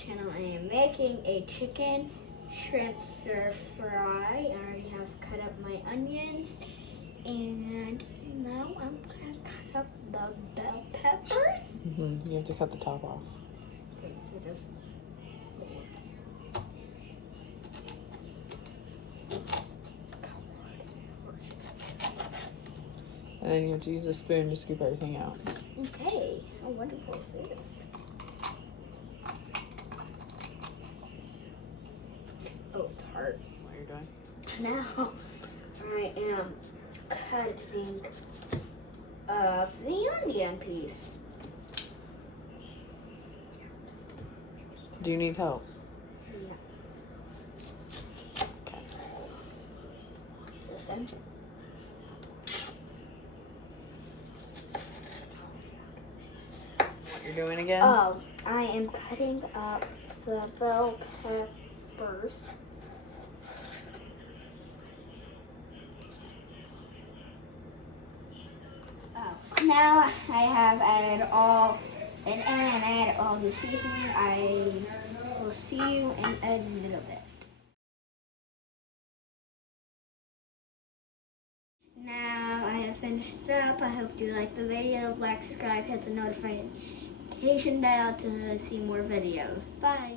channel. I am making a chicken shrimp stir fry. I already have cut up my onions, and now I'm gonna cut up the bell peppers. You have to cut the top off. Okay, so just And then you have to use a spoon to scoop everything out. okay. How wonderful is this? Oh, it's hard. What you're doing? Now I am cutting up the onion piece. Do you need help? No. Okay. This end. What you're doing again? Oh, I am cutting up the bell peppers. Oh, now I have added all and added all the seasoning. I will see you in a little bit. Now I have finished it up. I hope you like the video. Like, subscribe, hit the notification bell to see more videos. Bye.